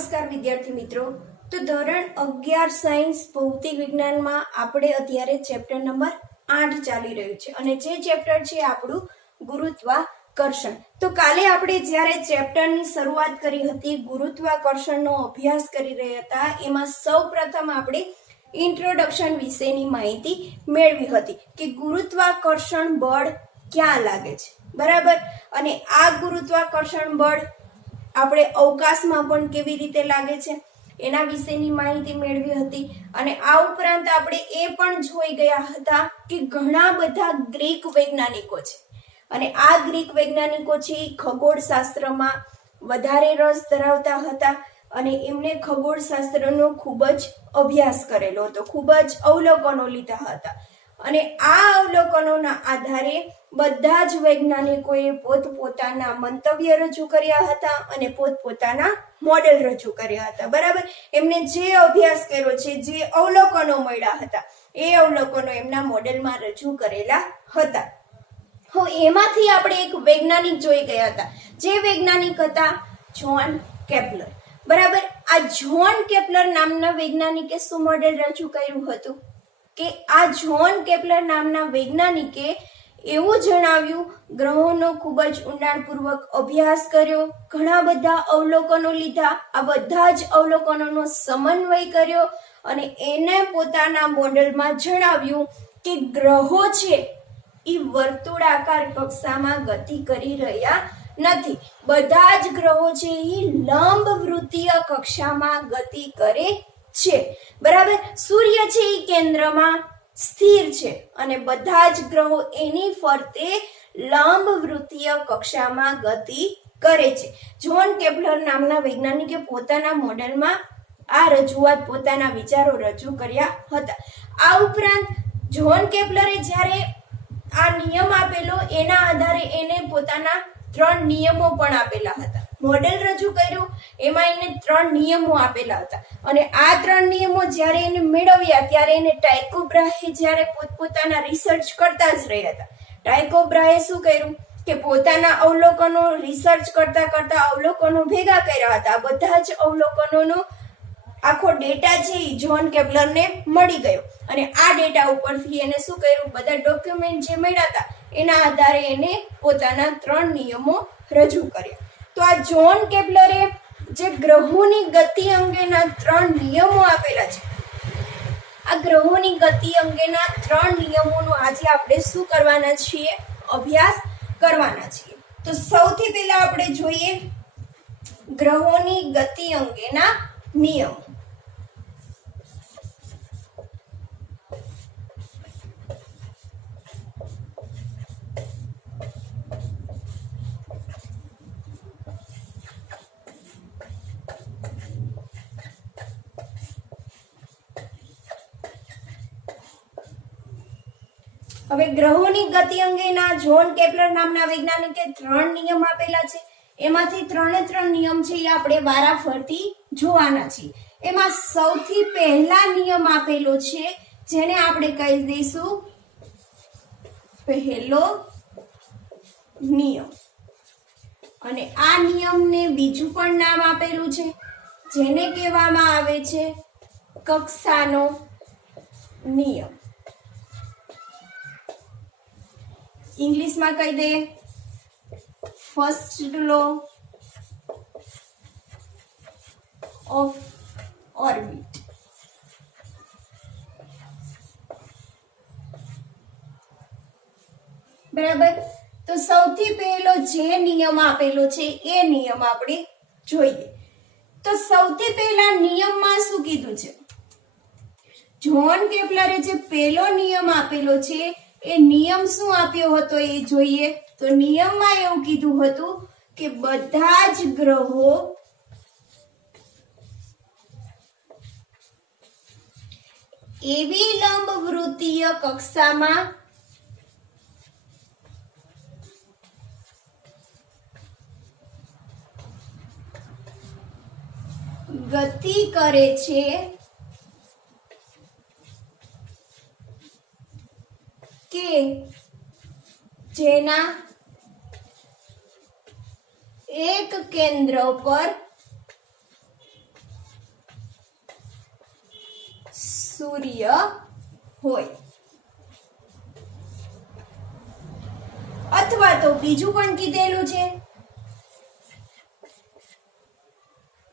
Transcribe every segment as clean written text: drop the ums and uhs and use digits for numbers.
નમસ્કાર વિદ્યાર્થી મિત્રો। તો ધોરણ 11 સાયન્સ ભૌતિક વિજ્ઞાનમાં આપણે અત્યારે ચેપ્ટર નંબર 8 ચાલી રહ્યું છે અને જે ચેપ્ટર છે આપણું ગુરુત્વાકર્ષણ। તો કાલે આપણે જ્યારે ચેપ્ટરની શરૂઆત કરી હતી, ગુરુત્વાકર્ષણનો અભ્યાસ કરી રહ્યા હતા, એમાં સૌપ્રથમ આપણે ઇન્ટ્રોડક્શન વિશેની માહિતી મેળવી હતી કે ગુરુત્વાકર્ષણ બળ ક્યાં લાગે છે, બરાબર। અને આ ગુરુત્વાકર્ષણ બળ આપણે અવકાશમાં પણ કેવી રીતે લાગે છે એના વિશેની માહિતી મેળવી હતી। અને આ ઉપરાંત આપણે એ પણ જોઈ ગયા હતા કે ઘણા બધા ગ્રીક વૈજ્ઞાનિકો છે અને આ ગ્રીક વૈજ્ઞાનિકો છે ખગોળશાસ્ત્રમાં વધારે રસ ધરાવતા હતા અને એમણે ખગોળશાસ્ત્રનો ખૂબ જ અભ્યાસ કરેલો હતો, ખૂબ જ અવલોકનો લીધા હતા અને આ અવલોકનોના આધારે બધા જ વૈજ્ઞાનિકોએ પોતપોતાના મંતવ્ય રજૂ કર્યા હતા અને પોતપોતાના મોડેલ રજૂ કર્યા હતા, બરાબર। એમને જે અભ્યાસ કર્યો છે, જે અવલોકનો મળ્યા હતા, એ અવલોકનો એમના મોડેલમાં રજૂ કરેલા હતા। એમાંથી આપણે એક વૈજ્ઞાનિક જોઈ ગયા હતા, જે વૈજ્ઞાનિક હતા જ્હોન કેપ્લર, બરાબર। આ જ્હોન કેપ્લર નામના વૈજ્ઞાનિકે શું મોડેલ રજૂ કર્યું હતું કે આ જ્હોન કેપ્લર નામના વૈજ્ઞાનિકે એવું જણાવ્યું, ગ્રહોનો ખૂબ જ ઊંડાણપૂર્વક અભ્યાસ કર્યો, ઘણા બધા અવલોકનો લીધા, આ બધા જ અવલોકનોનો સમન્વય કર્યો અને એને પોતાના મોડેલમાં જણાવ્યું કે ગ્રહો છે એ વર્તુળાકાર કક્ષામાં ગતિ કરી રહ્યા નથી, બધા જ ગ્રહો છે એ લંબ વૃત્તીય કક્ષામાં ગતિ કરે છે, બરાબર। સૂર્ય છે એ કેન્દ્રમાં સ્થિર છે અને બધા જ ગ્રહો એની ફરતે લંબ વૃત્તીય કક્ષામાં ગતિ કરે છે। જ્હોન કેપ્લર નામના વૈજ્ઞાનિકે પોતાના મોડેલમાં આ રજૂઆત, પોતાના વિચારો રજૂ કર્યા હતા। આ ઉપરાંત જ્હોન કેપ્લરે જ્યારે આ નિયમ આપેલો, એના આધારે એને પોતાના 3 નિયમો પણ આપેલા હતા। મોડેલ રજૂ કર્યું, એમાં એને 3 નિયમો આપેલા હતા અને આ 3 નિયમો જ્યારે એને મેળવ્યા ત્યારે એને ટાઇકો બ્રાહે જ્યારે પોતપોતાના રિસર્ચ કરતા જ રહ્યા હતા, ટાઇકો બ્રાહે શું કર્યું કે પોતાના અવલોકનો રિસર્ચ કરતા કરતા અવલોકનો ભેગા કર્યા હતા। બધા જ અવલોકનોનો આખો ડેટા છે એ જ્હોન કેપ્લરને મળી ગયો અને આ ડેટા ઉપરથી એને શું કર્યું, બધા ડોક્યુમેન્ટ જે મળ્યા હતા એના આધારે એને પોતાના 3 નિયમો રજૂ કર્યા। તો આ જ્હોન કેપ્લરે જે ગ્રહોની ગતિ અંગેના 3 નિયમો આપેલા છે, આ ગ્રહોની ગતિ અંગેના 3 નિયમોનો આજે આપણે શું કરવાના છીએ, અભ્યાસ કરવાના છીએ। તો સૌથી પહેલા આપણે જોઈએ ગ્રહોની ગતિ અંગેના નિયમો। હવે ગ્રહોની ગતિ અંગેના જ્હોન કેપ્લર નામના વૈજ્ઞાનિકે 3 નિયમ આપેલા છે, એમાંથી 3 નિયમ છે એ આપણે વારાફરતી જોવાના છીએ। એમાં સૌથી પહેલા નિયમ આપેલો છે જેને આપણે કહી દઈશું પહેલો નિયમ, અને આ નિયમને બીજું પણ નામ આપેલું છે જેને કહેવામાં આવે છે કક્ષાનો નિયમ। ઇંગ્લિશમાં કહી દે ફર્સ્ટ લો ઓફ ઓર્બિટ। બરાબર। તો સૌથી પહેલો જે નિયમ આપેલો છે એ નિયમ આપણે જોઈએ। તો સૌથી પહેલા નિયમમાં શું કીધું છે, જ્હોન કેપ્લરે જે પહેલો નિયમ આપેલો છે એ નિયમ શું આપ્યો હતો એ જોઈએ। તો નિયમમાં એવું કીધું હતું કે બધા જ ગ્રહો એવી લંબ વૃત્તીય કક્ષામાં ગતિ કરે છે કે જેના એક કેન્દ્ર પર સૂર્ય હોય. અથવા તો બીજું પણ કીધેલું છે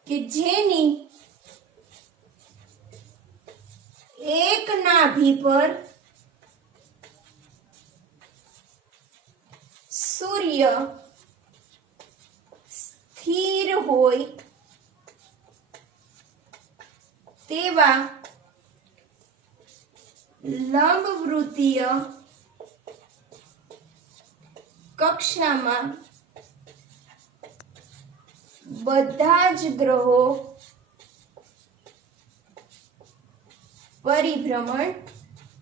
કે જેની એક નાભી પર સૂર્ય સ્થિર હોય તેવા લંબવૃત્તીય કક્ષામાં બધા જ ગ્રહો પરિભ્રમણ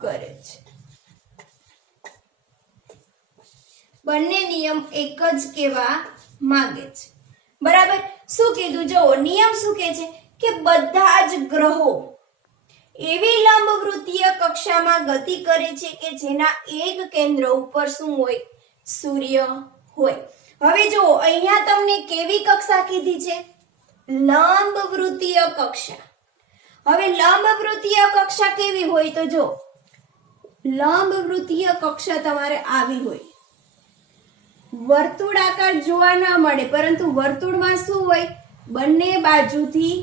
કરે છે. બંને નિયમ એક જ કહેવા માંગે છે. બરાબર. શું કીધું? જો નિયમ શું કહે છે કે બધા જ ગ્રહો એવી લંબવૃત્તીય કક્ષામાં ગતિ કરે છે કે જેના એક કેન્દ્ર ઉપર શું હોય? સૂર્ય હોય. હવે જો અહીંયા તમને કેવી કક્ષા કીધી છે? લંબવૃત્તીય કક્ષા. હવે લંબવૃત્તીય કક્ષા કેવી હોય? તો જો લંબવૃત્તીય કક્ષા તમારે આવી હોય. વર્તુળાકાર જોવા ના મળે, પરંતુ વર્તુળમાં શું હોય? બંને બાજુથી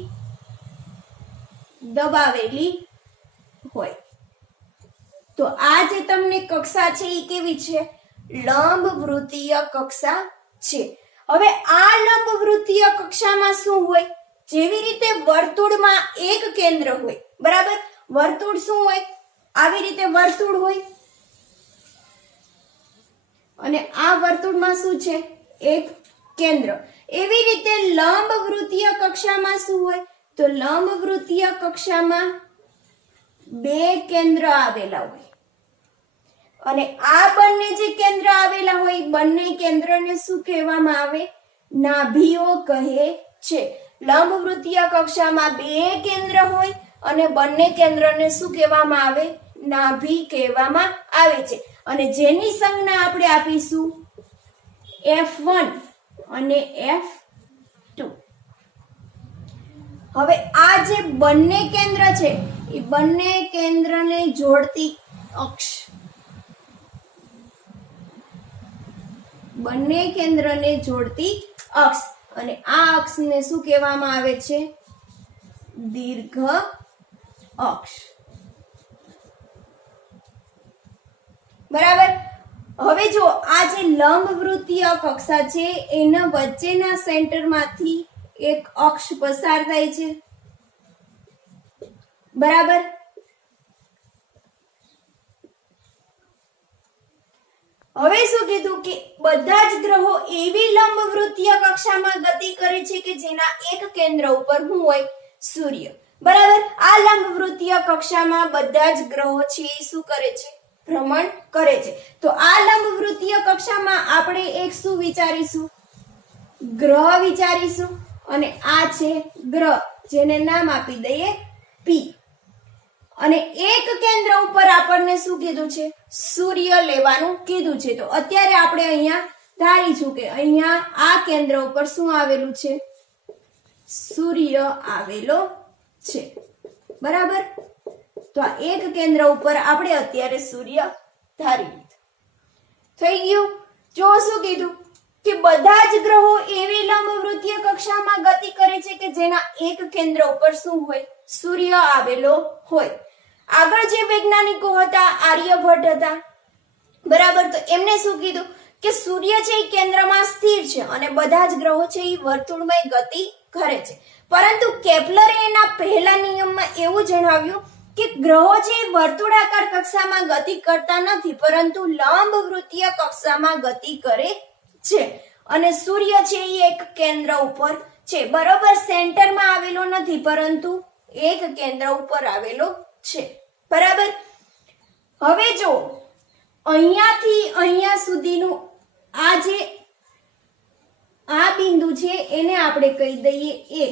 દબાવેલી હોય. તો આ જે તમને કક્ષા છે એ કેવી છે? લંબવૃત્તીય કક્ષા છે. હવે આ લંબવૃત્તીય કક્ષામાં શું હોય? જેવી રીતે વર્તુળમાં એક કેન્દ્ર હોય, બરાબર? વર્તુળ શું હોય? આવી રીતે વર્તુળ હોય અને આ વર્તુળમાં શું છે? એક કેન્દ્ર. એવી રીતે લંબવૃત્તીય કક્ષામાં શું હોય? તો લંબવૃત્તીય કક્ષામાં બે કેન્દ્ર આવેલા હોય અને આ બંને જે કેન્દ્ર આવેલા હોય બંને કેન્દ્રને શું કહેવામાં આવે? નાભીઓ કહે છે. લંબવૃત્તીય કક્ષામાં બે કેન્દ્ર હોય અને બંને કેન્દ્રને શું કહેવામાં આવે? નાભી કહેવામાં આવે છે. અને જેની સંજ્ઞા આપણે આપીશું F1 અને F2. હવે આ જે બંને કેન્દ્ર છે એ બંને કેન્દ્રને જોડતી અક્ષ, બંને કેન્દ્રને જોડતી અક્ષ, અને આ અક્ષને શું કહેવામાં આવે છે? દીર્ઘ અક્ષ. બરાબર. હવે જો આ જે લંબવૃત્તીય કક્ષા છે એના વચ્ચેના સેન્ટરમાંથી એક અક્ષ પસાર થાય છે. બરાબર. હવે શું કીધું કે બધા જ ગ્રહો એવી લંબવૃત્તીય કક્ષામાં ગતિ કરે છે કે જેના એક કેન્દ્ર ઉપર શું હોય? સૂર્ય. બરાબર. આ લંબવૃત્તીય કક્ષામાં બધા જ ગ્રહો છે એ શું કરે છે? ભ્રમણ કરે છે. તો આ લંબવૃત્તીય કક્ષામાં આપણે એક શું વિચારીશું? ગ્રહ વિચારીશું. અને આ છે ગ્રહ, જેને નામ આપી દઈએ P. અને એક કેન્દ્ર ઉપર આપણને શું કીધું છે? સૂર્ય લેવાનું કીધું છે. તો અત્યારે આપણે અહીંયા ધારીશું કે અહીંયા આ કેન્દ્ર ઉપર શું આવેલું છે? સૂર્ય આવેલો છે. બરાબર. તો આ એક કેન્દ્ર ઉપર આપણે અત્યારે સૂર્ય ધારી લીધો. થઈ ગયું. જો શું કીધું કે બધા જ ગ્રહો એવી લંબવૃત્તીય કક્ષામાં ગતિ કરે છે કે જેના એક કેન્દ્ર ઉપર શું હોય? સૂર્ય આવેલો હોય. આગળ જે વૈજ્ઞાનિકો હતા આર્યભટ્ટ હતા, બરાબર. તો એમને શું કીધું કે સૂર્ય છે એ કેન્દ્રમાં સ્થિર છે અને બધા જ ગ્રહો છે એ વર્તુળમય ગતિ કરે છે. પરંતુ કેપ્લરે એના પહેલા નિયમમાં એવું જણાવ્યું કે ગ્રહો છે વર્તુળાકાર કક્ષામાં ગતિ કરતા નથી, પરંતુ લંબવૃત્તીય કક્ષામાં ગતિ કરે છે. અને સૂર્ય છે એ એક કેન્દ્ર ઉપર છે. બરોબર. સેન્ટરમાં આવેલો નથી, પરંતુ એક કેન્દ્ર ઉપર આવેલો છે. બરાબર. હવે જો અહીંયાથી અહીંયા સુધીનું આ જે આ બિંદુ છે એને આપણે કહી દઈએ A,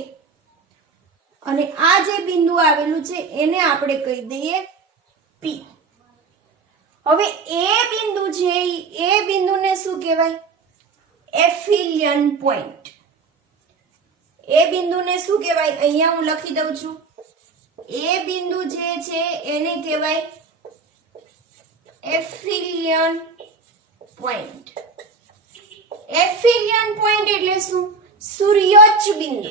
અને આ જે બિંદુ આવેલું છે એને આપણે કહી દઈએ P. હવે એ બિંદુ છે એ બિંદુને શું કહેવાય? એફિલિયન પોઈન્ટ. એ બિંદુને શું કહેવાય? અહીંયા હું લખી દઉં છું એ બિંદુ જે છે એને કહેવાય એફિલિયન પોઈન્ટ. એફિલિયન પોઈન્ટ એટલે શું? સૂર્યોચ્ચ બિંદુ.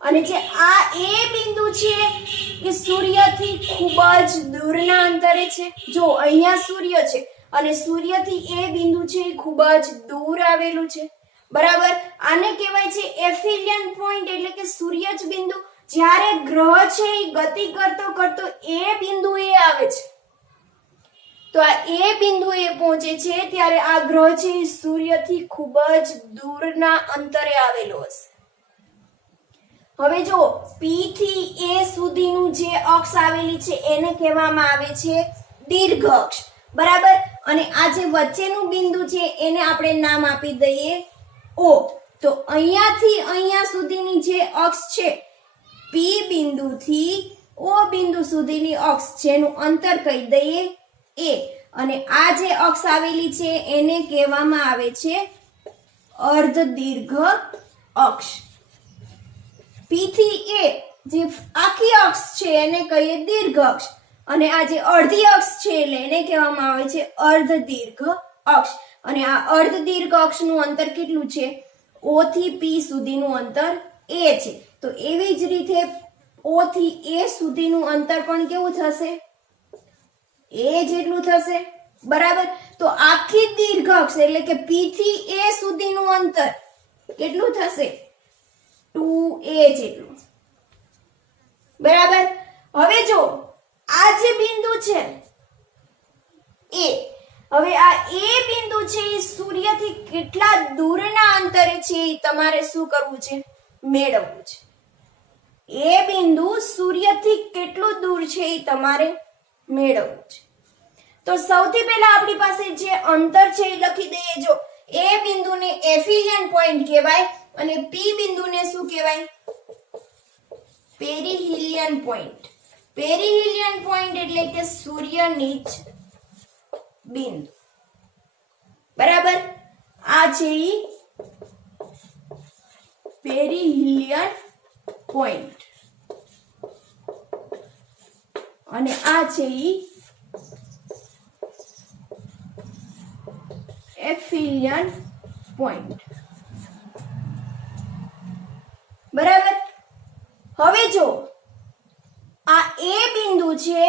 અને જે આ એ બિંદુ છે એ સૂર્યથી ખૂબ જ દૂરના અંતરે છે. જો અહીંયા સૂર્ય છે અને સૂર્યથી એ બિંદુ છે એ ખૂબ જ દૂર આવેલું છે. બરાબર. આને કહેવાય છે એફિલિયન પોઈન્ટ એટલે કે સૂર્યોચ્ચ બિંદુ. જ્યારે ગ્રહ છે એ ગતિ કરતો કરતો એ બિંદુએ આવે છે, તો આ એ બિંદુએ પહોંચે છે ત્યારે આ ગ્રહ છે એ સૂર્યથી ખૂબ જ દૂરના અંતરે આવેલો હશે. હવે જો પી થી એ સુધીનું જે અક્ષ આવેલી છે એને કહેવામાં આવે છે દીર્ઘ અક્ષ. બરાબર. અને આ જે વચ્ચેનું બિંદુ છે એને આપણે નામ આપી દઈએ ઓ. તો અહીંયાથી અહીંયા સુધીની જે અક્ષ છે પી બિંદુથી ઓ બિંદુ સુધીની અક્ષ જેનું અંતર કહી દઈએ એ. અને આ જે અક્ષ આવેલી છે એને કહેવામાં આવે છે અર્ધ દીર્ઘ અક્ષ. પી થી એ જે આખી અક્ષ છે એને કહીએ દીર્ઘ અક્ષ, અને આ જે અડધી અક્ષ છે એટલે એને કહેવામાં આવે છે અર્ધ દીર્ઘ અક્ષ. અને આ અર્ધ દીર્ઘ અક્ષનું અંતર કેટલું છે? ઓ થી પી સુધીનું અંતર એ છે. તો એવી જ રીતે ઓ થી એ સુધીનું અંતર પણ કેવું થશે? એ જેટલું થશે. બરાબર. તો આખી દીર્ઘ અક્ષ એટલે કે પી થી એ સુધીનું અંતર કેટલું થશે? 2a જેટલું. બરાબર. હવે જો આ જે બિંદુ છે એ, હવે આ એ બિંદુ છે એ સૂર્યથી કેટલા દૂરના અંતરે છે એ તમારે શું કરવું છે? મેળવવું છે. એ બિંદુ સૂર્યથી કેટલું દૂર છે એ તમારે મેળવવું છે. તો સૌથી પહેલા આપણી પાસે જે અંતર છે એ લખી દઈએ. જો એ બિંદુને એફિલિયન પોઈન્ટ કહેવાય અને પી બિંદુને શું કહેવાય? પેરિહિલિયન પોઈન્ટ. પેરિહિલિયન પોઈન્ટ એટલે કે સૂર્યનીચ બિંદુ. બરાબર. આ છે ઈ પેરિહિલિયન પોઈન્ટ અને આ છે ઈ એફિલિયન પોઈન્ટ. બરાબર. હવે જો આ એ બિંદુ છે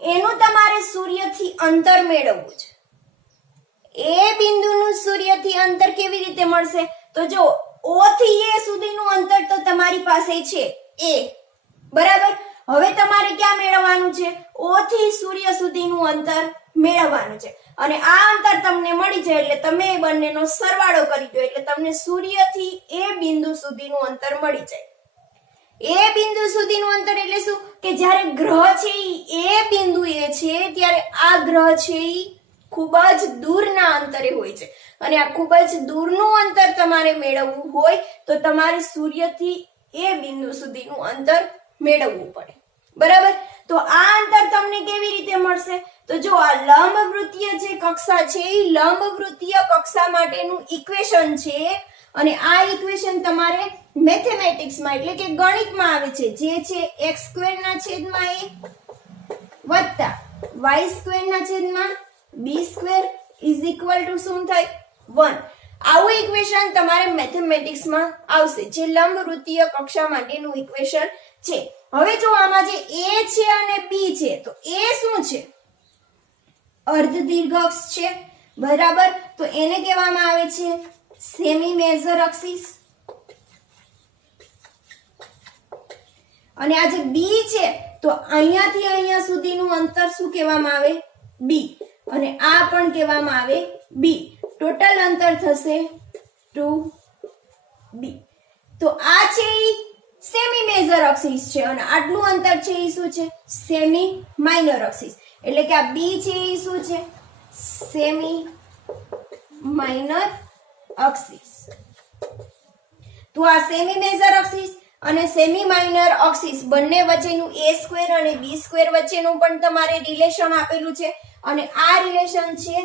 એનું તમારે સૂર્યથી અંતર મેળવવું છે. એ બિંદુનું સૂર્યથી અંતર કેવી રીતે મળશે? તો જો ઓ થી એ સુધીનું અંતર તો તમારી પાસે છે એ. બરાબર. હવે તમારે ક્યાં મેળવવાનું છે? ઓ થી સૂર્ય સુધીનું અંતર મેળવવાનું છે. અને આ અંતર તમને મળી જાય એટલે તમે એ બંનેનો સરવાળો કરી દો એટલે તમને સૂર્યથી એ બિંદુ સુધીનું અંતર મળી જાય. એ બિંદુ સુધીનું અંતર એટલે શું? કે જ્યારે ગ્રહ છે એ બિંદુએ છે ત્યારે આ ગ્રહ છે એ ખૂબ જ દૂરના અંતરે હોય છે. અને આ ખૂબ જ દૂરનું અંતર તમારે મેળવવું હોય તો તમારે સૂર્યથી એ બિંદુ સુધીનું અંતર મેળવવું પડે. બરાબર. તો આ અંતર તમને કેવી રીતે મળશે? તો જો આ લંબવૃત્તીય જે કક્ષા છે એ લંબવૃત્તીય કક્ષા માટેનું ઇક્વેશન છે અને આ ઇક્વેશન તમારે મેથેમેટિક્સમાં એટલે કે ગણિતમાં આવે છે, જે છે x² ના છેદમાં a વત્તા y² ના છેદમાં b² ઇઝ ઇક્વલ ટુ શું થાય? 1. આવું ઇક્વેશન તમારે મેથેમેટિક્સમાં આવશે જે લંબવૃત્તીય કક્ષા માટેનું ઇક્વેશન છે. હવે જો આમાં જે a છે અને b છે તો a શું છે? અર્ધ દીર્ઘ અક્ષ છે. બરાબર. તો એને કહેવામાં આવે છે સેમી મેજર એક્સિસ. અને આ જે b છે તો અહીંયાથી અહીંયા સુધીનું અંતર શું કહેવામાં આવે? b. અને આ પણ કહેવામાં આવે b. ટોટલ અંતર થશે 2b. તો આ છે સેમી મેજર એક્સિસ છે અને આટલું અંતર છે એ શું છે? Semi minor axis. એટલે કે આ b છે એ શું છે? Semi minor axis. તો આ સેમી મેજર એક્સિસ અને સેમી માઇનર એક્સિસ બંને વચ્ચેનું a² અને b² વચ્ચેનું પણ તમારે રિલેશન આપેલું છે અને આ રિલેશન છે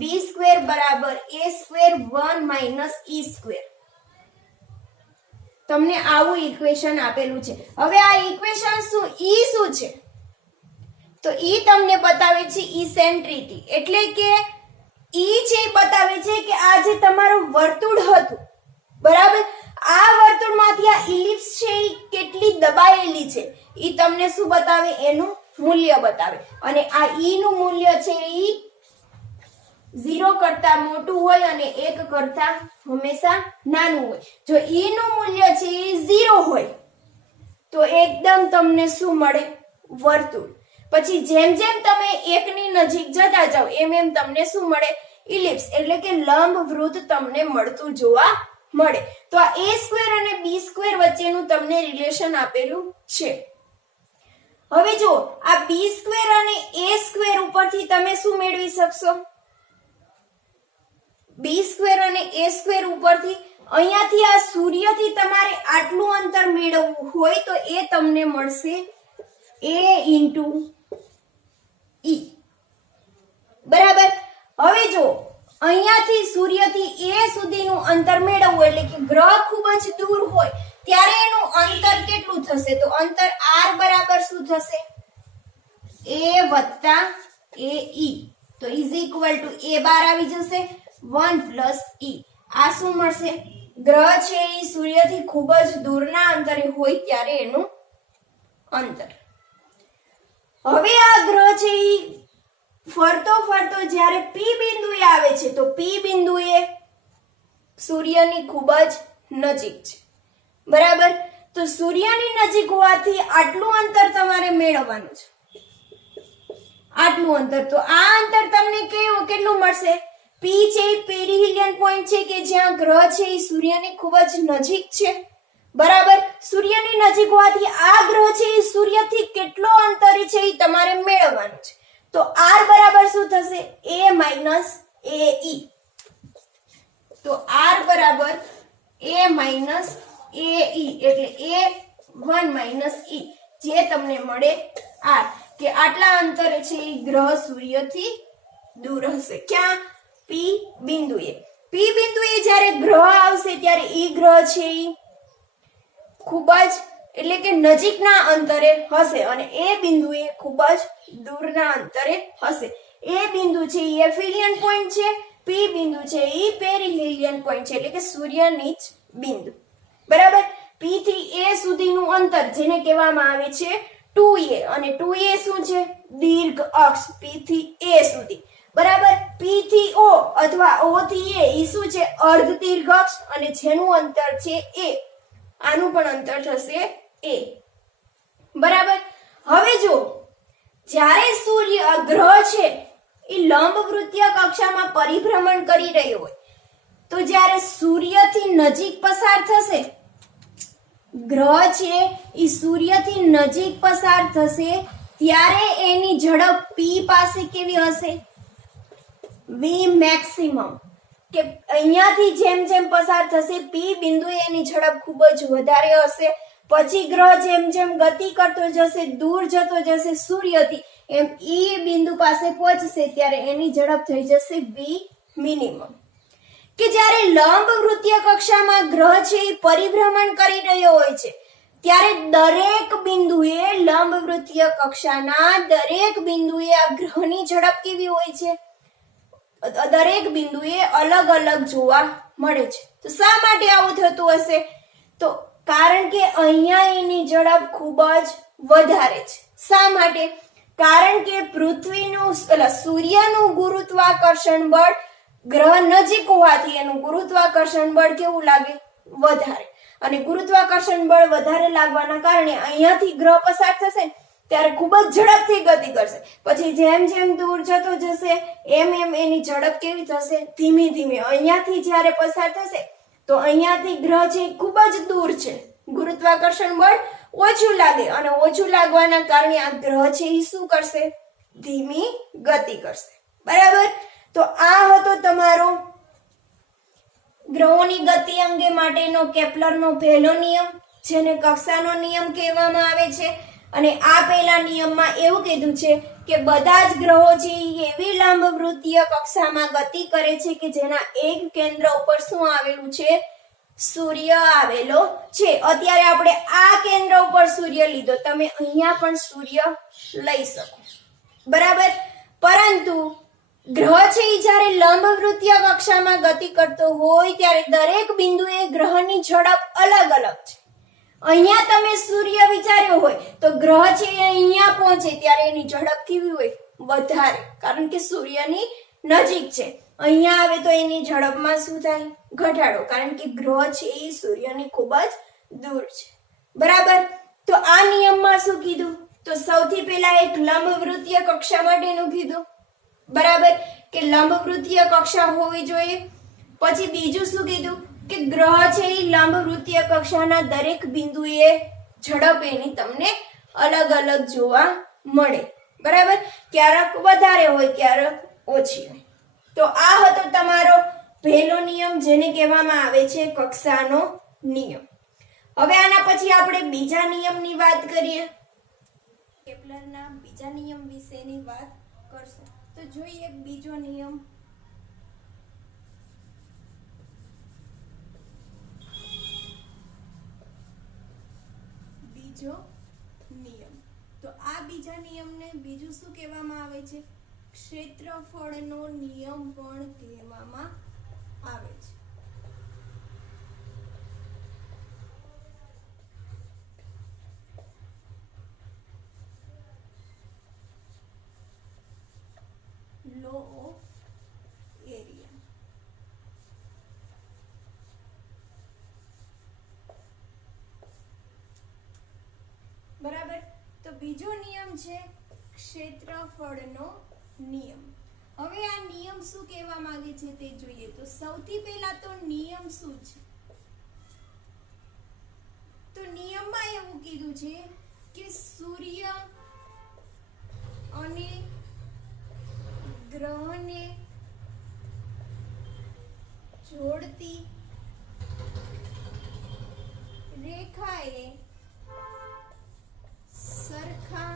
b² બરાબર a² 1 - e². તમને આવું ઇક્વેશન આપેલું છે. હવે આ ઇક્વેશન શું છે તો ઈ તમને બતાવે છે ઇસેન્ટ્રિટી, એટલે કે ઈ છે બતાવે છે કે આ જે તમારું વર્તુળ હતું, બરાબર, આ વર્તુળમાંથી આ ઇલિપ્સ છે ઈ કેટલી દબાયેલી છે ઈ તમને શું બતાવે, એનું મૂલ્ય બતાવે. અને આ ઈ નું મૂલ્ય છે ઈ 0 કરતા મોટું હોય અને 1 કરતા હંમેશા નાનું હોય. જો ઈ નું મૂલ્ય છે ઈ 0 હોય તો એકદમ તમને શું મળે, વર્તુળ. પછી જેમ જેમ તમે 1 ની નજીક જતા જાવ એમ એમ તમને શું મળે, ઇલિપ્સ, એટલે કે લંબવૃત્ત તમને મળતું જોવા મળે. તો આ a² અને b² વચ્ચેનું તમને રિલેશન આપેલું છે. હવે જો આ b² અને a² ઉપરથી તમે શું મેળવી શકશો, b² અને a² ઉપરથી અહીંયાથી આ સૂર્યથી તમારે આટલું અંતર મેળવવું હોય તો એ તમને મળશે a * e, બરાબર. હવે જો અહીંયાથી સૂર્યથી a સુધીનું અંતર મેળવવું એટલે કે ગ્રહ ખૂબ જ દૂર હોય ત્યારે એનું અંતર કેટલું થશે, તો અંતર r બરાબર શું થશે, a વત્તા ae, તો = a બાર આવી જશે, 1 + e. આ શું મળશે, ગ્રહ છે એ સૂર્યથી ખૂબ જ દૂરના અંતરે હોય ત્યારે એનું અંતર. હવે આ ગ્રહ છે એ ફરતો ફરતો જ્યારે P બિંદુએ આવે છે તો P બિંદુએ સૂર્યની ખૂબ જ નજીક છે, બરાબર. તો સૂર્યની નજીક હોવાથી આટલું અંતર તમારે મેળવવાનું છે, આટલું અંતર. તો આ અંતર તમને કેટલું મળશે, P છે એ પેરિહિલિયન પોઈન્ટ છે કે જ્યાં ગ્રહ છે એ સૂર્યની ખૂબ જ નજીક છે, બરાબર. સૂર્યની નજીક હોવાથી આ ગ્રહ છે એ સૂર્યથી કેટલો અંતરે છે એ તમારે મેળવવાનું છે. તો r બરાબર શું થશે, a - ae. તો r બરાબર a - ae એટલે a1 - e, જે તમને મળે r, કે આટલા અંતરે છે એ ગ્રહ સૂર્યથી દૂર હશે. ક્યાં, P બિંદુએ. P બિંદુએ જ્યારે ગ્રહ આવશે ત્યારે ઈ ગ્રહ છે ઈ ખૂબ જ એટલે કે નજીકના અંતરે હશે અને એ બિંદુએ ખૂબ જ દૂરના અંતરે હશે. એ બિંદુ છે એ એફિલિયન પોઈન્ટ છે, P બિંદુ છે એ પેરિહિલિયન પોઈન્ટ છે એટલે કે સૂર્યની જ બિંદુ, બરાબર. P થી a સુધીનું અંતર જેને કહેવામાં આવે છે 2a, અને 2a શું છે, દીર્ઘ અક્ષ P થી a સુધી, બરાબર. P થી o અથવા o થી a એ શું છે, અર્ધ દીર્ઘ અક્ષ, અને જેનું અંતર છે a, આનું પણ અંતર થશે a, બરાબર. હવે જો જ્યારે સૂર્ય ગ્રહ છે એ લંબવૃત્તીય કક્ષામાં પરિભ્રમણ કરી રહ્યો હોય તો જ્યારે સૂર્યથી નજીક પસાર થશે, ગ્રહ છે એ સૂર્યથી નજીક પસાર થશે ત્યારે એની ઝડપ P પાસે કેવી હશે, v maximum, કે અહીંયાથી જેમ જેમ પસાર થશે P બિંદુએ એની ઝડપ ખૂબ જ વધારે હશે. પછી ગ્રહ જેમ જેમ ગતિ કરતો જશે, દૂર જતો જશે સૂર્યથી, એમ E બિંદુ પાસે પહોંચશે ત્યારે એની ઝડપ થઈ જશે v મિનિમમ. કે જ્યારે લંબવૃત્તીય કક્ષામાં ગ્રહ છે એ પરિભ્રમણ કરી રહ્યો હોય છે ત્યારે દરેક બિંદુએ લંબવૃત્તીય કક્ષાના દરેક બિંદુએ આ ગ્રહની ઝડપ કેવી હોય છે, દરેક બિંદુએ અલગ અલગ જોવા મળે છે. તો શા માટે આવું થતું હશે, તો કારણ કે અહીંયા એની ઝડપ ખૂબ જ વધારે છે. શા માટે, કારણ કે પૃથ્વીનું સૂર્યનું ગુરુત્વાકર્ષણ બળ ગ્રહ નજીક હોવાથી એનું ગુરુત્વાકર્ષણ બળ કેવું લાગે, વધારે, અને ગુરુત્વાકર્ષણ બળ વધારે લાગવાના કારણે અહીંયાથી ગ્રહ પસાર થશે ત્યારે ખૂબ જ ઝડપથી ગતિ કરશે. પછી જેમ જેમ દૂર જતો જશે એમ એમ એની ઝડપ કેવી થશે, ધીમે ધીમે. અહીંયાથી જ્યારે પસાર થશે તો અહીંયાથી ગ્રહ છે ખૂબ જ દૂર છે, ગુરુત્વાકર્ષણ બળ ઓછું લાગે, અને ઓછું લાગવાના કારણે આ ગ્રહ છે એ શું કરશે, ધીમી ગતિ કરશે, બરાબર. તો આ હતો તમારો ગ્રહોની ગતિ અંગે માટેનો કેપ્લરનો પહેલો નિયમ, જેને કક્ષાનો નિયમ કહેવામાં આવે છે. અને આ પહેલા નિયમમાં એવું કીધું છે કે બધા જ ગ્રહો છે એવી લંબવૃત્તીય કક્ષામાં ગતિ કરે છે કે જેના એક કેન્દ્ર ઉપર શું આવેલું છે, સૂર્ય આવેલો છે. અત્યારે આપણે આ કેન્દ્ર ઉપર સૂર્ય લીધો, તમે અહીંયા પણ સૂર્ય લઈ શકો, બરાબર. પરંતુ ગ્રહ છે એ જ્યારે લંબવૃત્તીય કક્ષામાં ગતિ કરતો હોય ત્યારે દરેક બિંદુએ ગ્રહની ઝડપ અલગ અલગ છે. અહીંયા તમે સૂર્ય વિચાર્યો હોય તો ગ્રહ છે એ અહીંયા પહોંચે ત્યારે એની ઝડપ કેવી હોય? વધારે, કારણ કે સૂર્યની નજીક છે. અહીંયા આવે તો એની ઝડપમાં શું થાય? ઘટાડો, કારણ કે ગ્રહ છે એ સૂર્યની ખૂબ જ દૂર છે, બરાબર. તો આ નિયમમાં શું કીધું? તો સૌથી પહેલા એક લંબવૃત્તીય કક્ષા માટેનું કીધું, બરાબર, કે લંબવૃત્તીય કક્ષા હોવી જોઈએ. પછી બીજું શું કીધું? કે ગ્રહ છે એ લંબવૃત્તીય કક્ષાના દરેક બિંદુએ ઝડપ એની તમને અલગ અલગ જોવા મળે, બરાબર. ક્યારેક વધારે હોય, ક્યારેક ઓછી હોય. તો આ હતો તમારો પહેલો નિયમ, જેને કહેવામાં આવે છે કક્ષાનો નિયમ. હવે આના પછી આપણે બીજા નિયમની વાત કરીએ. કેપ્લરના બીજા નિયમ વિશેની વાત કરશું. તો જોઈએ બીજો નિયમ. બીજો નિયમ, તો આ બીજા નિયમને બીજું શું કહેવામાં આવે છે? ક્ષેત્રફળનો નિયમ પણ કહેવામાં આવે છે. Law of area. બરાબર. તો બીજો નિયમ છે ક્ષેત્રફળનો નિયમ. હવે આ નિયમ શું કહેવા માંગે છે તે જોઈએ. તો સૌથી પહેલા તો નિયમ શું છે? તો નિયમમાં એવું કીધું છે કે સૂર્ય અને ગ્રહને જોડતી રેખાએ સરખા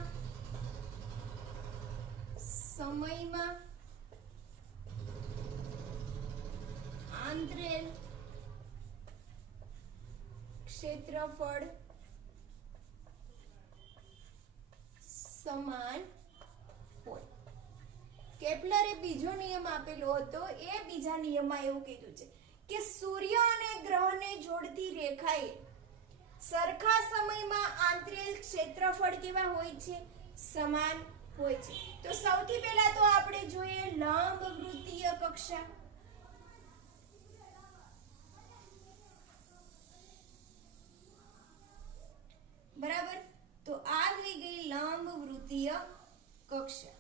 સમયમાં આંતરેલ ક્ષેત્રફળ સમાન હોય. કેપ્લરે બીજો નિયમ આપેલો હતો. એ બીજા નિયમમાં એવું કીધું છે કે સૂર્ય અને ગ્રહને જોડતી રેખાએ સરખા સમયમાં આંતરેલ ક્ષેત્રફળ કેવા હોય છે? સમાન હોય છે. તો સૌથી પહેલા તો આપણે જોઈએ લંબવૃત્તીય કક્ષા. બરાબર. તો આ થઈ ગઈ લંબવૃત્તીય કક્ષા.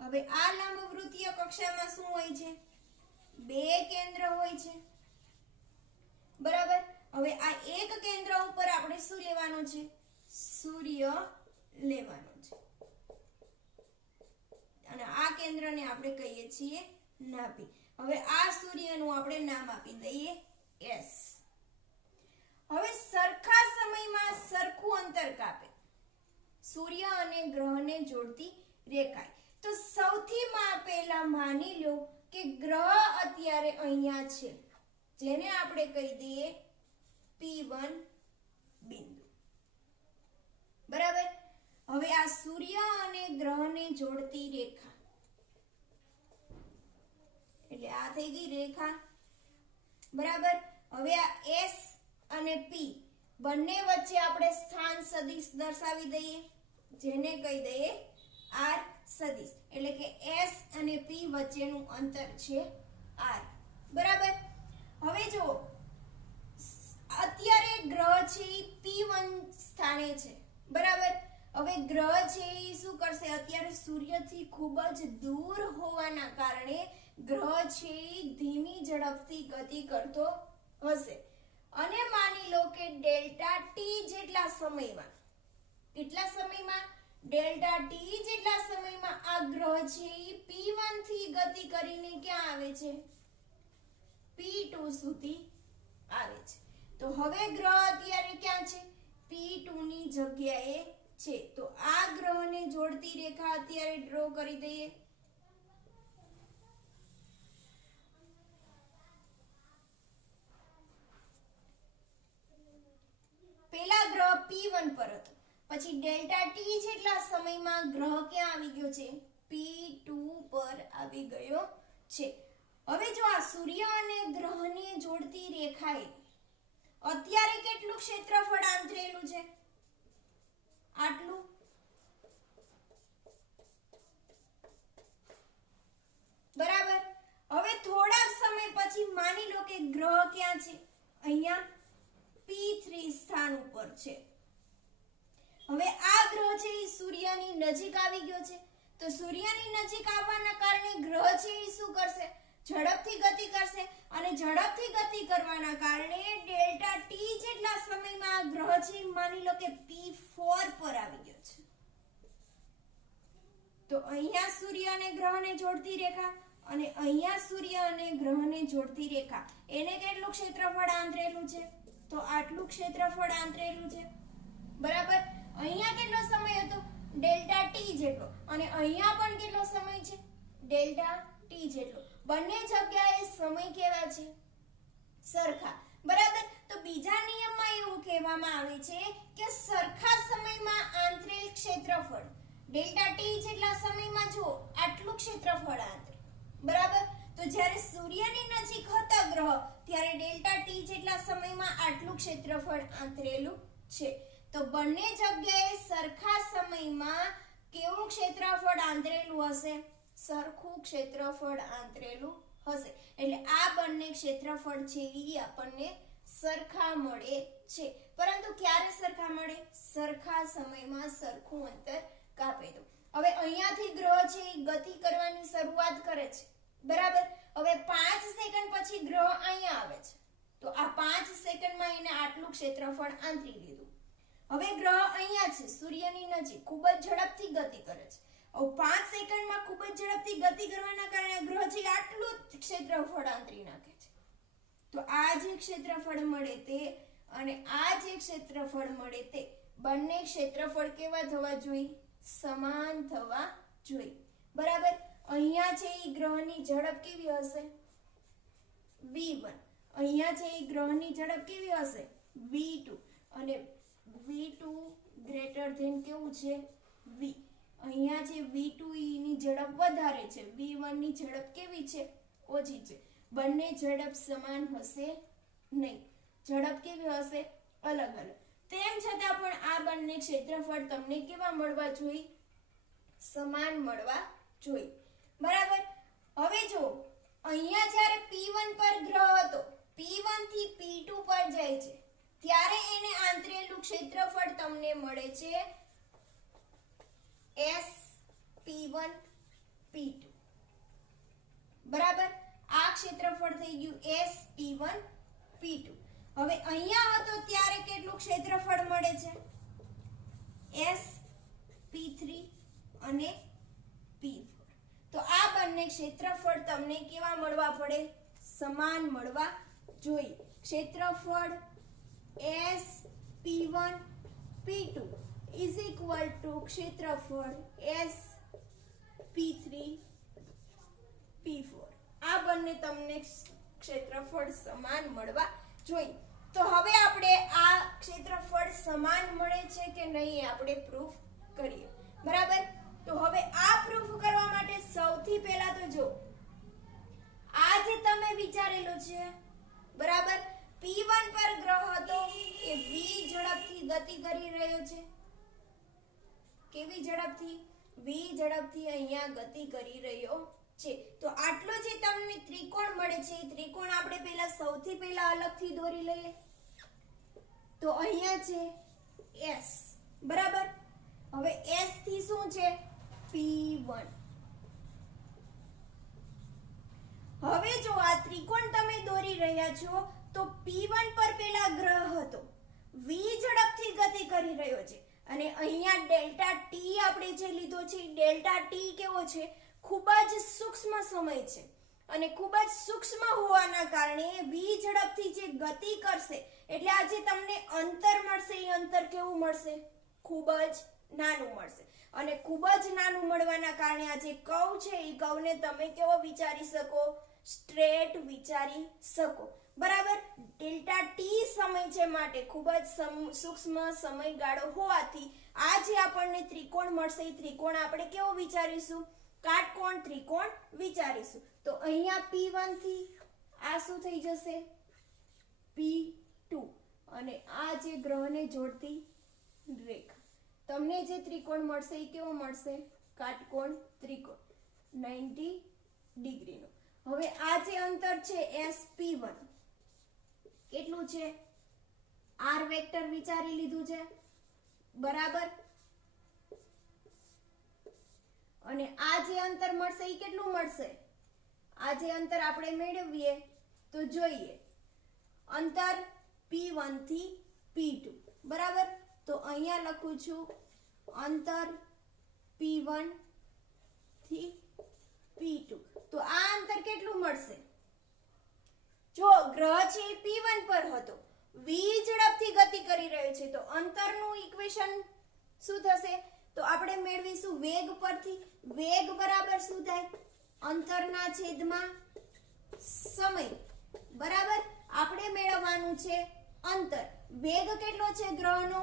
હવે આ લંબવૃત્તીય કક્ષામાં શું હોય છે? બે કેન્દ્ર હોય છે, બરાબર. હવે આ એક કેન્દ્ર ઉપર આપણે શું લેવાનું છે? સૂર્ય લેવાનો છે. અને આ કેન્દ્રને આપણે કહીએ છીએ નાભી. હવે આ સૂર્યનું આપણે નામ આપી દઈએ S. હવે સરખા સમયમાં સરખું અંતર કાપે સૂર્ય અને ગ્રહને જોડતી રેખા. તો સૌથી પહેલા માની લો કે ગ્રહ અત્યારે અહીંયા છે, જેને આપણે કહી દઈએ P1 બિંદુ, બરાબર. હવે આ સૂર્ય અને ગ્રહને જોડતી રેખા, એટલે આ થઈ ગઈ રેખા, બરાબર. હવે આ S અને P બંને વચ્ચે આપણે સ્થાન સદિશ દર્શાવી દઈએ, જેને કહી દઈએ R સદિશ. એટલે કે S અને P વચ્ચેનું અંતર છે R, બરાબર. હવે જો અત્યારે ગ્રહ છે એ P1 સ્થાને છે, બરાબર. હવે ગ્રહ છે એ શું કરશે? અત્યારે સૂર્યથી ખૂબ જ દૂર હોવાના કારણે ગ્રહ છે એ ધીમી ઝડપથી ગતિ કરતો હશે. અને માની લો કે ડેલ્ટા ટી જેટલા સમયમાં, કેટલા સમયમાં? ડેલ્ટા ટી જેટલા સમયમાં આ ગ્રહ છે એ P1 થી ગતિ કરીને ક્યાં આવે છે? P2 સુધી આવે છે. તો હવે ગ્રહ અત્યારે ક્યાં છે? P2 ની જગ્યાએ છે. તો આ ગ્રહને જોડતી રેખા અત્યારે ડ્રો કરી દઈએ. P1 પર હતો, પછી ડેલ્ટા ટી જેટલા સમયમાં ગ્રહ ક્યાં આવી ગયો છે? P2 પર આવી ગયો છે. હવે જો આ સૂર્ય અને ગ્રહને જોડતી રેખાએ અત્યારે કેટલું ક્ષેત્રફળ આંતરેલું છે? આટલું. બરાબર. હવે થોડા સમય પછી માની લો કે ગ્રહ ક્યાં છે? અહીંયા P3 સ્થાન ઉપર છે. હવે આ ગ્રહ છે એ સૂર્યની નજીક આવી ગયો છે. તો સૂર્યની નજીક આવવાના કારણે ગ્રહ છે એ શું કરશે? ઝડપથી ગતિ કરશે, અને ઝડપથી ગતિ કરવાના કારણે ડેલ્ટા ટી જેટલા સમયમાં ગ્રહ છે માની લો કે P4 પર આવી ગયો છે. તો અહીંયા સૂર્ય અને ગ્રહને જોડતી રેખા અને અહીંયા સૂર્ય અને ગ્રહને જોડતી રેખા, એને કેટલું ક્ષેત્રફળ આંતરેલું છે? તો આટલું ક્ષેત્રફળ આંતરેલું છે. બરાબર. અહીંયા કેટલો સમય હતો? ડેલ્ટા ટી જેટલો, અને અહીંયા પણ કેટલો સમય છે? ડેલ્ટા ટી જેટલો. બંને જગ્યાએ સમય કેવા છે? સરખા. બરાબર. તો બીજા નિયમમાં એવું કહેવામાં આવે છે કે સરખા સમયમાં આંતરેલ ક્ષેત્રફળ ડેલ્ટા ટી જેટલા સમયમાં જો આટલું ક્ષેત્રફળ આંતરે. બરાબર. તો જ્યારે સૂર્યની નજીક હતા ગ્રહ ત્યારે ડેલ્ટા ટી જેટલા સમયમાં આટલું ક્ષેત્રફળ આંતરેલું છે. તો બંને જગ્યાએ સરખા સમયમાં કેવું ક્ષેત્રફળ આંતરેલું હશે? સરખું ક્ષેત્રફળ આંતરેલું હશે. એટલે આ બંને ક્ષેત્રફળ છે એ આપણને સરખા મળે છે. પરંતુ ક્યારે સરખા મળે? સરખા સમયમાં સરખું અંતર કાપે તો. હવે અહીંયાથી ગ્રહ છે એ ગતિ કરવાની શરૂઆત કરે છે. બરાબર. હવે 5 સેકન્ડ પછી ગ્રહ અહીંયા આવે છે. તો આ 5 સેકન્ડમાં એને આટલું ક્ષેત્રફળ આંતરી લીધું. હવે ગ્રહ અહીંયા છે સૂર્યની નજીક, ખૂબ જ ઝડપથી ગતિ કરે છે. હવે 5 સેકન્ડમાં ખૂબ જ ઝડપથી ગતિ કરવાના કારણે ગ્રહ છે આટલું જ ક્ષેત્રફળ આંતરી નાખે છે. તો આ જે ક્ષેત્રફળ મળે તે અને આ જે ક્ષેત્રફળ મળે તે બંને ક્ષેત્રફળ કેવા થવા જોઈએ? સમાન થવા જોઈએ. બરાબર. અહીંયા છે એ ગ્રહની ઝડપ કેવી હશે? v1. અહીંયા છે એ ગ્રહની ઝડપ કેવી હશે? v2. અને v2 ગ્રેટર ધેન કેવું છે? v. અહીંયા છે v2 ની ઝડપ વધારે છે, v1 ની ઝડપ કેવી છે? ઓછી છે. બંને ઝડપ સમાન હશે નહીં. ઝડપ કેવી હશે? અલગ અલગ. તેમ છતાં પણ આ બંને ક્ષેત્રફળ તમને કેવા મળવા જોઈએ? સમાન મળવા જોઈએ. બરાબર. હવે જો અહીંયા જ્યારે P1 પર ગ્રહ હતો, P1 થી P2 પર જાય છે ત્યારે એને આંતરેલું ક્ષેત્રફળ તમને મળે છે SP1 P2. બરાબર. આ ક્ષેત્રફળ થઈ ગયું SP1 P2. હવે અહીંયા હતો ત્યારે કેટલું ક્ષેત્રફળ મળે છે? SP3 અને P4. તો આ બંને ક્ષેત્રફળ તમને કેવા મળવા પડે? સમાન મળવા જોઈએ. ક્ષેત્રફળ SP1 P2 is equal to ક્ષેત્રફળ SP3 P4. આ બંને તમને ક્ષેત્રફળ સમાન મળવા જોઈએ. તો હવે આપણે આ ક્ષેત્રફળ સમાન મળે છે કે નહીં આપણે પ્રૂફ કરીએ. બરાબર. તો હવે આ પ્રૂફ કરવા માટે સૌથી પહેલા તો જો આ જે તમે વિચારેલું છે, બરાબર, P1 પર ગ્રહ હતો એ v ઝડપથી ગતિ કરી રહ્યો છે. કેવી ઝડપથી? v ઝડપથી અહીંયા ગતિ કરી રહ્યો છે. તો આટલો જે તમને ત્રિકોણ મળે છે એ ત્રિકોણ આપણે પહેલા સૌથી પહેલા અલગથી દોરી લઈએ. તો અહીંયા છે S. બરાબર. હવે S થી શું છે? P1. હવે જો આ ત્રિકોણ તમે દોરી રહ્યા છો તો P1 પર પેલા ગ્રહ હતો, v ઝડપથી ગતિ કરી રહ્યો છે, અને અહીંયા ડેલ્ટા ટી આપણે જે લીધો છે ડેલ્ટા ટી કેવો છે? ખૂબ જ સૂક્ષ્મ સમય છે, અને ખૂબ જ સૂક્ષ્મ હોવાના કારણે v ઝડપથી જે ગતિ કરશે એટલે આ જે તમને અંતર મળશે એ અંતર કેવું મળશે? ખૂબ જ નાનું મળશે અને ખૂબ જ નાનું મળવાના કારણે આ જે કર્વ છે એ કર્વને તમે કેવો વિચારી શકો, સ્ટ્રેટ વિચારી શકો, બરાબર. ડેલ્ટા ટી સમય છે માટે ખૂબ જ સૂક્ષ્મ સમયગાળો હોવાથી આ જે આપણને ત્રિકોણ મળશે એ ત્રિકોણ આપણે કેવો વિચારીશું, કાટકોણ ત્રિકોણ વિચારીશું. તો અહીંયા P1 થી આ શું થઈ જશે, P2 અને આ જે ગ્રહને જોડતી રેખા, તમને જે ત્રિકોણ મળશે એ કેવો મળશે, કાટકોણ ત્રિકોણ 90 ડિગ્રીનો. હવે આ જે અંતર છે SP1 કેટલું છે, R વેક્ટર વિચારી લીધું છે, બરાબર. અને આ જે અંતર મળશે એ કેટલું મળશે, આ જે અંતર આપણે મેળવીએ તો જોઈએ અંતર P1 થી P2, બરાબર. તો અહીંયા લખું છું અંતર P1 થી P2. તો આ અંતર કેટલું મળશે, જો ગ્રહ છે એ P1 પર હતો, v ઝડપથી ગતિ કરી રહ્યો છે, તો અંતરનું ઇક્વેશન શું થશે, તો આપણે મેળવીશું વેગ પરથી. વેગ બરાબર શું થાય, અંતરના છેદમાં સમય, બરાબર. આપણે મેળવવાનું છે અંતર. વેગ કેટલો છે ગ્રહનો,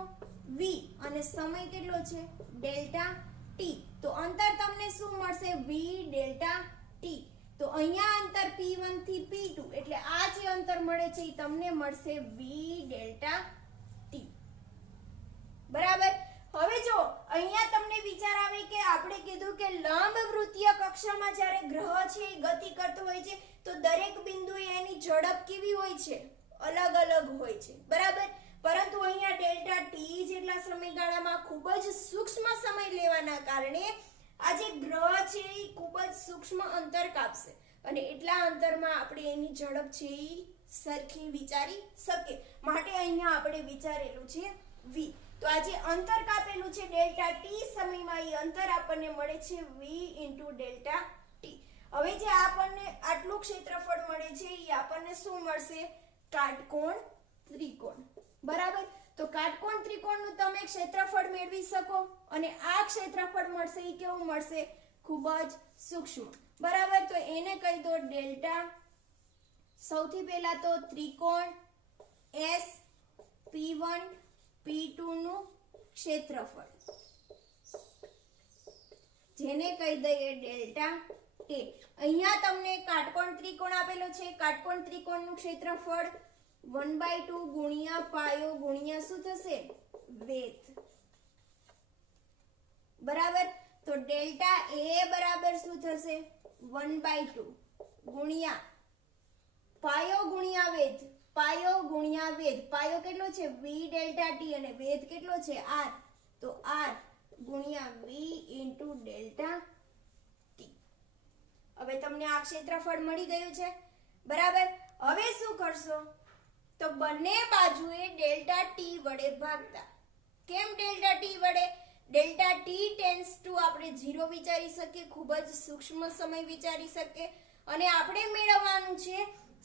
v, અને સમય કેટલો છે, ડેલ્ટા ટી. તો અંતર તમને શું મળશે, v ડેલ્ટા ટી. તો અહીંયા અંતર P1 થી P2 એટલે આ જે અંતર મળે છે એ તમને મળશે v ડેલ્ટા ટી, બરાબર. હવે જો અહીંયા તમને વિચાર આવે કે આપણે કીધું કે લંબવૃત્તીય કક્ષામાં જ્યારે ગ્રહ છે એ ગતિ કરતો હોય છે તો દરેક બિંદુએ એની ઝડપ કેવી હોય છે, અલગ અલગ હોય છે, બરાબર. પરંતુ અહીંયા ડેલ્ટા ટી જેટલા સમયગાળામાં ખૂબ જ સૂક્ષ્મ સમય લેવાના કારણે આ જે ગ્રહ છે એ ખૂબ જ સૂક્ષ્મ અંતર કાપશે અને એટલા અંતરમાં આપણે એની ઝડપ છે એ સરખી વિચારી શકીએ. માટે અહીંયા આપણે વિચારેલું છે v. તો આ જે અંતર કાપેલું છે ડેલ્ટા ટી સમયમાં એ અંતર આપણને મળે છે v ઇન્ટુ ડેલ્ટા ટી. હવે જે આપણને આટલું ક્ષેત્રફળ મળે છે એ આપણને શું મળશે, કાટકોણ ત્રિકોણ, બરાબર. તો કાટકોણ ત્રિકોણનું તમે ક્ષેત્રફળ મેળવી શકો અને આ ક્ષેત્રફળ મળશે એ કેવું મળશે, ખૂબ જ સૂક્ષ્મ, બરાબર. તો એને કહી દો ડેલ્ટા. સૌથી પહેલા તો ત્રિકોણ S P1 P2 નું ક્ષેત્રફળ જેને કહી દઈએ ડેલ્ટા A. અહીંયા તમને કાટકોણ ત્રિકોણ આપેલો છે, કાટકોણ ત્રિકોણનું ક્ષેત્રફળ 1/2 ગુણ્યા પાયો ગુણ્યા શું થશે, વેધ, બરાબર. તો ડેલ્ટા A બરાબર શું થશે, 1/2 ગુણ્યા પાયો ગુણ્યા વેધ, પાયો ગુણ્યા વેધ. પાયો કેટલો છે, v ડેલ્ટા ટી, અને વેધ કેટલો છે, r. તો r ગુણ્યા v ઇન્ટુ ડેલ્ટા ટી. હવે તમને આ ક્ષેત્રફળ મળી ગયું છે, બરાબર. હવે શું કરશો, તો બંને બાજુએ ડેલ્ટા ટી વડે ભાગતા. કેમ ડેલ્ટા ટી વડે, ડેલ્ટા ટી ટેન્ડ્સ ટુ આપણે 0 વિચારી શકીએ, ખૂબ જ સૂક્ષ્મ સમય વિચારી શકીએ અને આપણે મેળવવાનું છે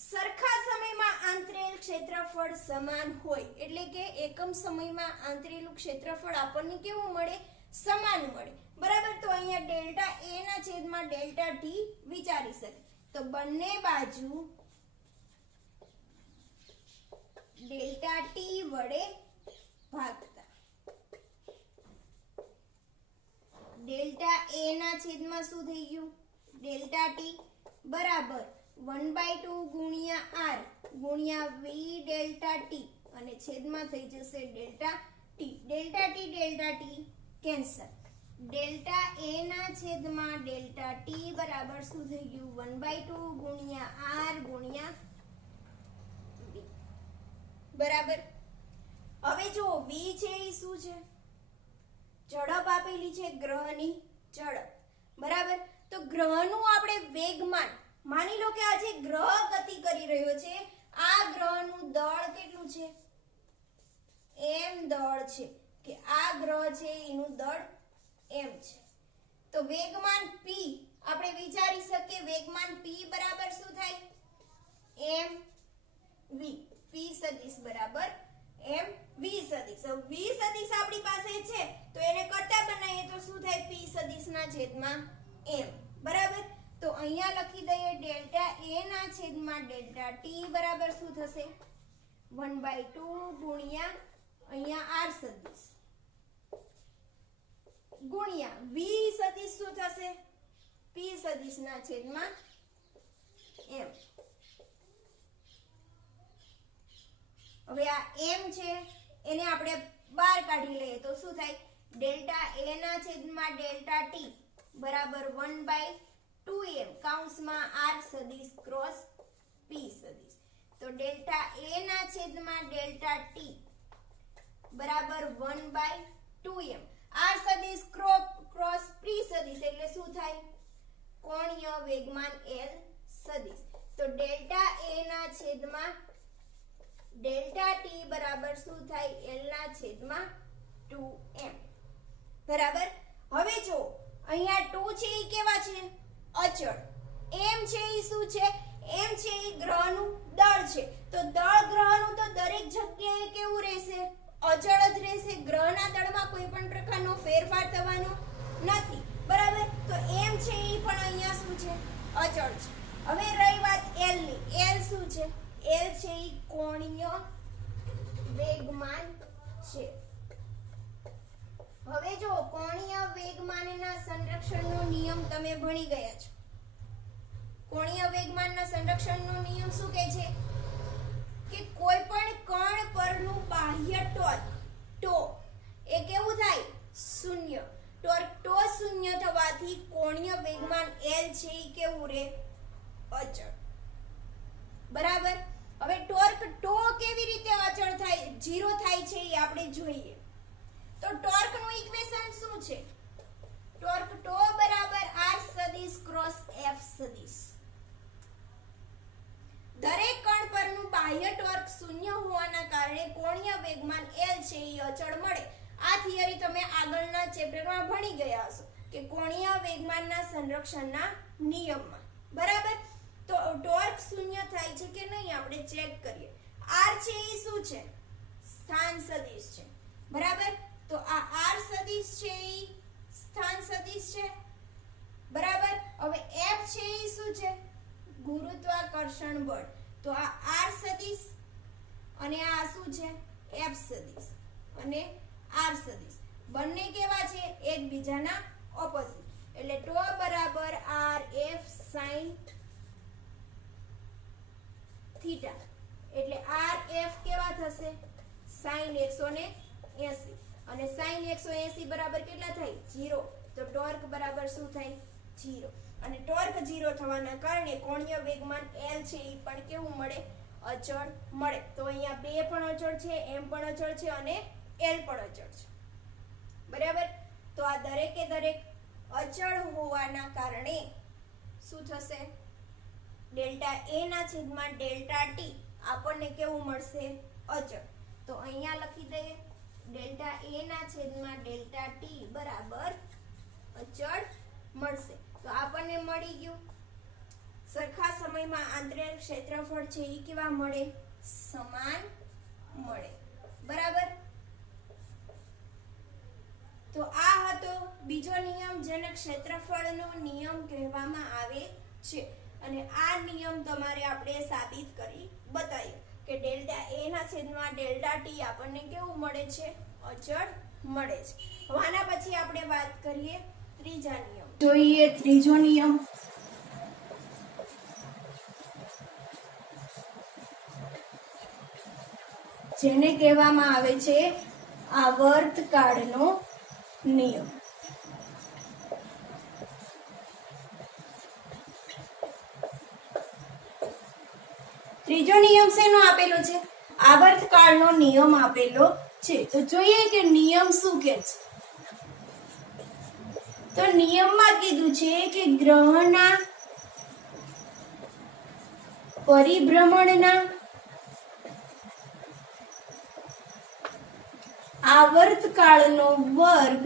સરખા સમયમાં આંતરેલ ક્ષેત્રફળ સમાન હોય, એટલે કે એકમ સમયમાં આંતરેલું ક્ષેત્રફળ આપણને કેવું મળે, સમાન મળે, બરાબર. તો અહીંયા ડેલ્ટા A ના છેદમાં ડેલ્ટા ટી વિચારી શકે. તો બંને બાજુ ડેલ્ટા ટી વડે ભાગતા ડેલ્ટા A ના છેદમાં શું થઈ ગયું, ડેલ્ટા ટી બરાબર 1/2 ગુણ્યા r ગુણ્યા v ડેલ્ટા ટી અને છેદમાં થઈ જશે delta T. Delta T cancel. Delta A ના છેદમાં ડેલ્ટા ટી બરાબર શું થઈ ગયું, 1/2 ગુણ્યા r ગુણ્યા v, બરાબર. હવે જો v છે એ શું છે, ઝડપ આપેલી છે ગ્રહની ઝડપ, બરાબર. તો ગ્રહનું આપણે વેગમાન માની લો કે આ જે ગ્રહ ગતિ કરી રહ્યો છે આ ગ્રહનું દળ કેટલું છે, m દળ છે, કે આ ગ્રહ છે એનું દળ m છે. તો વેગમાન p આપણે વિચારી શકીએ, વેગમાન p બરાબર શું થાય, m v, p સદિશ બરાબર એમ વી સદિશ. વી સદિશ આપણી પાસે છે તો એને કરતા બનાવીએ તો શું થાય? પી સદિશના છેદમાં એમ. બરાબર. તો અહીંયા લખી દઈએ ડેલ્ટા એ ના છેદમાં ડેલ્ટા ટી બરાબર શું થશે? 1/2 ગુણ્યા અહીંયા આર સદિશ ગુણ્યા વી સદિશ શું થશે? પી સદિશના છેદમાં એમ. હવે આ એમ છે એને આપણે બહાર કાઢી લઈએ તો શું થાય? ડેલ્ટા એ ના છેદમાં ડેલ્ટા ટી બરાબર 1/2m કૌંસમાં આર સદિશ ક્રોસ પી સદિશ. તો ડેલ્ટા એ ના છેદમાં ડેલ્ટા ટી બરાબર 1/2m આર સદિશ ક્રોસ પી સદિશ એટલે શું થાય? કોણીય વેગમાન એલ સદિશ. તો ડેલ્ટા એ ના છેદમાં ડેલ્ટા ટી બરાબર શું થાય? એલ ના છેદમાં 2m. બરાબર. હવે જો અહીંયા 2 છે એ કેવા છે? અચળ. m છે એ શું છે? m છે એ ગ્રહનું દળ છે. તો દળ ગ્રહનું તો દરેક જગ્યાએ કેવું રહેશે? અચળ જ રહેશે. ગ્રહના દળમાં કોઈ પણ પ્રકારનો ફેરફાર થવાનો નથી. બરાબર. તો m છે એ પણ અહીંયા શું છે? અચળ છે. હવે રહી વાત l ની. l શું છે? l છે એ કોણીય વેગમાન છે. હવે જો કોણીય વેગમાનના સંરક્ષણનો નિયમ તમે ભણી ગયા છો. કોણીય વેગમાનના સંરક્ષણનો નિયમ શું કહે છે? કે કોઈ પણ કણ પરનું બાહ્ય ટોર્ક ટો એ કેવું થાય? શૂન્ય. ટોર્ક ટો શૂન્ય થવાથી કોણીય વેગમાન L છે એ કેવું રહે? અચળ. બરાબર. હવે ટોર્ક ટો કેવી રીતે અચળ થાય 0 થાય છે એ આપણે જોઈએ. તો ટોર્ક નું ઇક્વેશન શું છે? ટોર્ક ટો બરાબર r સદિશ ક્રોસ f સદિશ. દરેક કણ પરનું બાહ્ય ટોર્ક શૂન્ય હોવાના કારણે કોણીય વેગમાન L છે એ અચળ મળે. આ થિયરી તમે આગળના ચેપ્ટરમાં ભણી ગયા હશો કે કોણીય વેગમાનના સંરક્ષણના નિયમમાં. બરાબર. તો ટોર્ક શૂન્ય થાય છે કે નહીં આપણે ચેક કરીએ. r છે એ શું છે? સ્થાન સદિશ છે. બરાબર. તો આ r સદિશ છે એ સ્થાન સદિશ છે. બરાબર. હવે f છે એ શું છે? ગુરુત્વાકર્ષણ બળ. તો આ r સદિશ અને આ શું છે? f સદિશ અને r સદિશ બંને કેવા છે? એકબીજાના ઓપોઝિટ. એટલે ટો બરાબર r f sin થીટા. એટલે r f કેવા થશે? sin 180 અને sin 180 બરાબર કેટલા થાય? 0. તો ટોર્ક બરાબર શું થાય? 0. અને ટોર્ક 0 થવાના કારણે કોણીય વેગમાન L છે એ પણ કેવું મળે? અચળ મળે. તો અહીંયા 2 પણ અચળ છે, m પણ અચળ છે અને L પણ અચળ છે. બરાબર. તો આ દરેકે દરેક અચળ હોવાના કારણે શું થશે? ડેલ્ટા a ના છેદમાં ડેલ્ટા t આપણને કેવું મળશે? અચળ. તો અહીંયા લખી દઈએ ડેલ્ટા a ના છેદમાં ડેલ્ટા t બરાબર અચળ મળશે. તો આપણને મળી ગયું. સરખા સમયમાં આંતરિક ક્ષેત્રફળ છે એ કેવા મળે? સમાન મળે. બરાબર. તો આ હતો બીજો નિયમ જેને ક્ષેત્રફળનો નિયમ કહેવામાં આવે છે. અને આ નિયમ તમારે આપણે સાબિત કરી બતાવ્યો કે ડેલ્ટા a ના છેદમાં ડેલ્ટા t આપણને કેવું મળે છે? અચળ મળે છે. હવે આના પછી આપણે વાત કરીએ ત્રીજા નિયમ. જોઈએ ત્રીજો નિયમ. જેને કહેવામાં આવે છે આવર્તકાળનો નિયમ. ત્રીજો નિયમ શેનો આપેલો છે? આવર્તકાળનો નિયમ આપેલો છે. તો જોઈએ કે નિયમ શું કહે છે. તો નિયમમાં કીધું છે કે ગ્રહના પરિભ્રમણના આવર્તકાળનો વર્ગ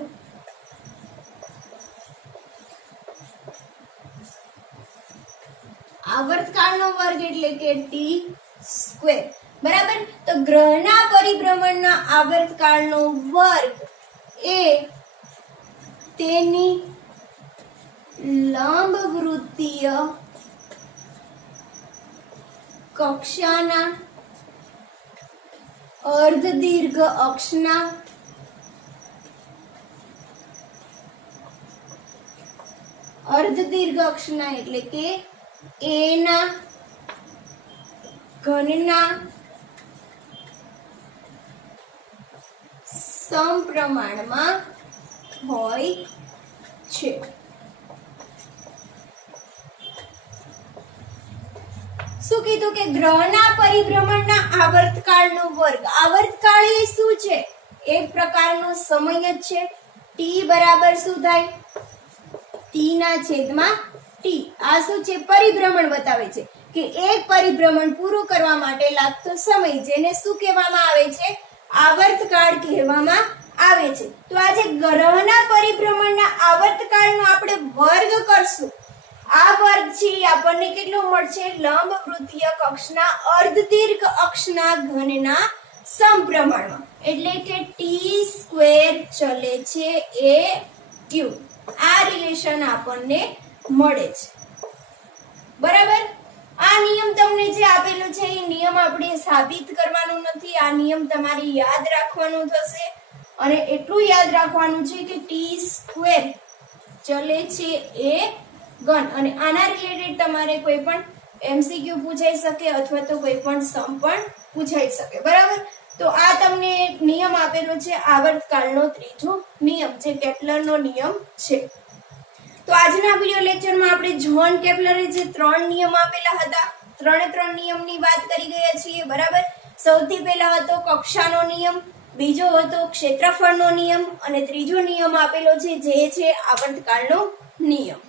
આવર્તકાળનો વર્ગ એટલે કે t². બરાબર. તો ગ્રહના પરિભ્રમણના આવર્તકાળનો વર્ગ એ તેની લંબવૃત્તીય કક્ષાના અર્ધદીર્ઘ અક્ષના એટલે કે એ ના ઘનના સમપ્રમાણમાં હોય છે. શું કીધું કે ગ્રહના પરિભ્રમણના આવર્તકાળનો વર્ગ. આવર્તકાળ એ શું છે? એક પ્રકારનો સમય જ છે. ટી બરાબર શું થાય? ટી ના છેદમાં ટી. આ શું છે? પરિભ્રમણ બતાવે છે કે એક પરિભ્રમણ પૂરું કરવા માટે લાગતો સમય, જેને શું કહેવામાં આવે છે? આવર્તકાળ કહેવામાં આવે છે. તો આજે ગ્રહના પરિભ્રમણના આવર્તકાળનો આપણે વર્ગ કરશું. આ વર્ગ છે આપણને કેટલો મળશે? લંબવૃત્તીય કક્ષના અર્ધદીર્ઘ અક્ષના ઘનના સમપ્રમાણમાં, એટલે કે ટી સ્ક્વેર ચલે છે એ ક્યુ. આ રિલેશન આપણને મળે છે. બરાબર. આ નિયમ તમને જે આપેલો છે એ નિયમ આપણે સાબિત કરવાનો નથી. આ નિયમ તમારે યાદ રાખવાનો થશે અને એટલું યાદ રાખવાનું છે કે ટી સ્ક્વેર ચલે છે એ ઘન. અને આના રિલેટેડ તમારે કોઈ પણ એમસીક્યુ પૂછાઈ શકે અથવા તો કોઈ પણ સમ પણ પૂછાઈ શકે. બરાબર. તો આ તમને નિયમ આપેલો છે આવર્તકાળનો ત્રીજો નિયમ, જે કેપ્લરનો નિયમ છે. તો આજના વિડિયો લેક્ચરમાં આપણે જ્હોન કેપ્લરે જે 3 નિયમ આપેલા હતા, 3 નિયમની વાત કરી ગયા છીએ. બરાબર. સૌથી પહેલા હતો કક્ષાનો નિયમ, બીજો હતો ક્ષેત્રફળનો નિયમ અને ત્રીજો નિયમ આપેલો છે જે છે આવર્તકાળનો નિયમ.